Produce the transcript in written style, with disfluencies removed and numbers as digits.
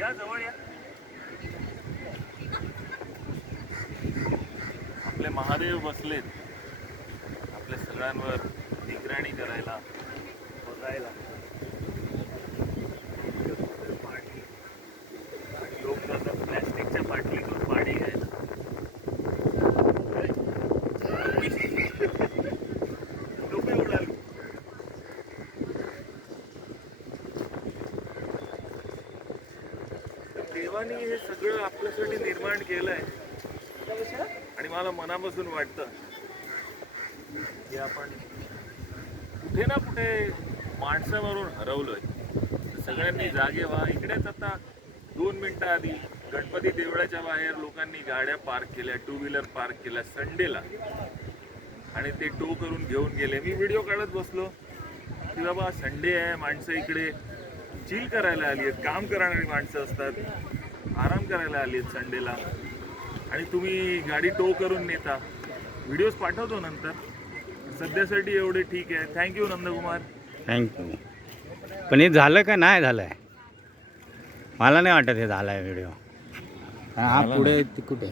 या जवळ या. आपले महादेव बसलेत आपल्या सगळ्यांवर निगराणी करायला बघायला. लोक जातात प्लॅस्टिकच्या बाटलीतून पाणी घ्यायला. लोक उडाले. देवानी हे सगळं आपल्यासाठी निर्माण केलंय आणि मला मनापासून वाटतं की आपण कुठे ना कुठे माणसावरून हरवलोय. सगळ्यांनी जागे व्हा. इकडेच आता 2 मिनिटं आधी गणपती देवळाच्या बाहेर लोकांनी गाड्या पार्क केल्या, 2 व्हीलर पार्क केल्या संडेला आणि ते टो करून घेऊन गेले. मी व्हिडिओ काढत बसलो की बाबा संडे आहे, माणसं इकडे चिल करायला आली आहेत, काम करणारी माणसं असतात, आराम करायला आली आहेत संडेला आणि तुम्ही गाडी टो करून नेता. व्हिडिओज पाठवतो नंतर. सध्यासाठी एवढे ठीक आहे. थँक्यू नंदकुमार. थँक्यू. पण हे झालं का नाही झालं आहे? मला नाही वाटत हे झालं आहे व्हिडिओ. हा पुढे कुठे